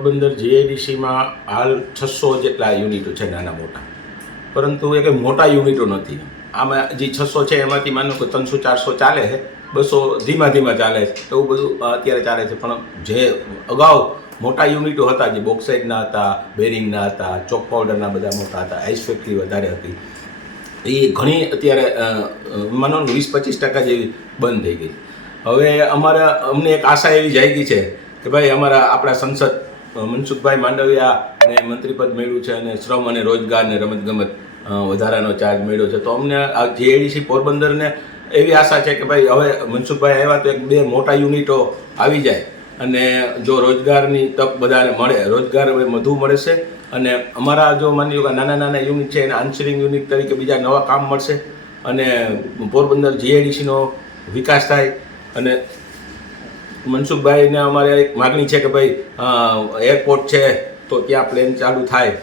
પોરબંદર જીઆઈડીસીમાં હાલ 600 જેટલા યુનિટો છે નાના મોટા, પરંતુ એ કંઈ મોટા યુનિટો નથી. આમાં જે 600 છે એમાંથી માનો કે 300-400 ચાલે છે, 200 ધીમા ધીમા ચાલે છે, એવું બધું અત્યારે ચાલે છે. પણ જે અગાઉ મોટા યુનિટો હતા, જે બોક્સાઇડના હતા, બેરિંગના હતા, ચોક પાવડરના બધા મોટા હતા, આઈસ ફેક્ટરી વધારે હતી, એ ઘણી અત્યારે માનો 20-25% જેવી બંધ થઈ ગઈ. હવે અમને એક આશા એવી જાગી છે કે ભાઈ આપણા સંસદ મનસુખભાઈ માંડવિયાને મંત્રીપદ મળ્યું છે અને શ્રમ અને રોજગાર ને રમતગમત વધારાનો ચાર્જ મળ્યો છે. તો અમને આ જીઆઈડીસી પોરબંદરને એવી આશા છે કે ભાઈ હવે મનસુખભાઈ આવ્યા તો 1-2 મોટા યુનિટો આવી જાય અને જો રોજગારની તક બધાને મળે, રોજગાર વધુ મળે છે. અને અમારા જો માની લો કે નાના યુનિટ છે એને આન્સરિંગ યુનિટ તરીકે બીજા નવા કામ મળશે અને પોરબંદર જીઆઈડીસીનો વિકાસ થાય. અને મનસુખભાઈને અમારે એક માગણી છે કે ભાઈ એરપોર્ટ છે તો ત્યાં પ્લેન ચાલુ થાય,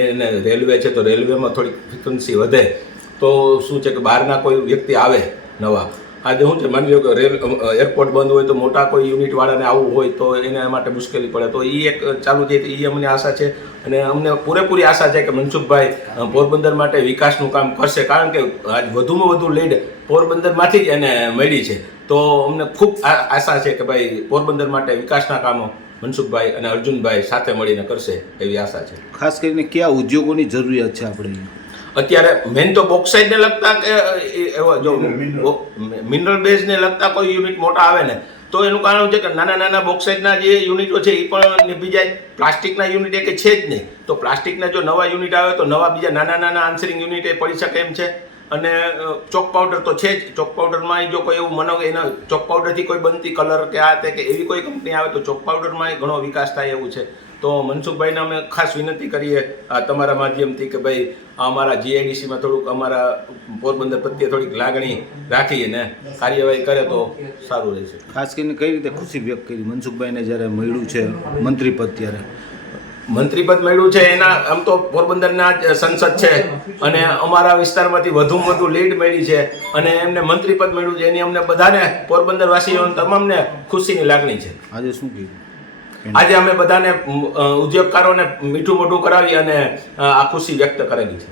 એને રેલવે છે તો રેલવેમાં થોડીક ફ્રિકવન્સી વધે, તો શું છે કે બહારના કોઈ વ્યક્તિ આવે નવા. આજે શું છે, માની લો કે એરપોર્ટ બંધ હોય તો મોટા કોઈ યુનિટવાળાને આવવું હોય તો એના માટે મુશ્કેલી પડે. તો એ એક ચાલુ થઈ તો એ અમને આશા છે અને અમને પૂરેપૂરી આશા છે કે મનસુખભાઈ પોરબંદર માટે વિકાસનું કામ કરશે, કારણ કે આજ વધુમાં વધુ લીડ પોરબંદરમાંથી જ એને મળી છે. તો અમને ખૂબ આશા છે કે ભાઈ પોરબંદર માટે વિકાસના કામો મનસુખભાઈ અને અર્જુનભાઈ સાથે મળીને કરશે એવી આશા છે. ખાસ કરીને કયા ઉદ્યોગોની જરૂરિયાત છે આપણે અત્યારે? મેન તો બોક્સાઇડને લગતા કે જો મિનરલ બેઝને લગતા કોઈ યુનિટ મોટા આવે ને તો એનું કારણ છે કે નાના બોક્સાઇડના જે યુનિટો છે એ પણ નીકળી જાય. પ્લાસ્ટિકના યુનિટ એ કે છે જ નહીં, તો પ્લાસ્ટિકના જો નવા યુનિટ આવે તો નવા બીજા નાના આન્સરિંગ યુનિટ એ પડી શકે એમ છે. અને ચોક પાવડર તો છે જ. ચોક પાવડરમાં જો કોઈ એવું માનો કે એના ચોક પાવડરથી કોઈ બનતી કલર કે આ તે કે એવી કોઈ કંપની આવે તો ચોક પાવડરમાં ઘણો વિકાસ થાય એવું છે. તો મનસુખભાઈને અમે ખાસ વિનંતી કરીએ તમારા માધ્યમથી કે ભાઈ અમારા જીઆઈડીસીમાં થોડુંક અમારા પોરબંદર પ્રત્યે થોડીક લાગણી રાખી અને કાર્યવાહી કરે તો સારું રહેશે. ખાસ કરીને કઈ રીતે ખુશી વ્યક્ત કરી મનસુખભાઈને જ્યારે મળ્યું છે મંત્રીપદ? ત્યારે મંત્રીપદ મળ્યું છે એના આમ તો પોરબંદરના જ સંસદ છે અને અમારા વિસ્તારમાંથી વધુમાં વધુ લીડ મળી છે અને એમને મંત્રીપદ મળ્યું છે એની અમને બધાને પોરબંદરવાસીઓને તમામને ખુશીની લાગણી છે. આજે શું કીધું? આજે અમે બધાને ઉદ્યોગકારોને મીઠું મોઢું કરાવી અને આ ખુશી વ્યક્ત કરેલી છે.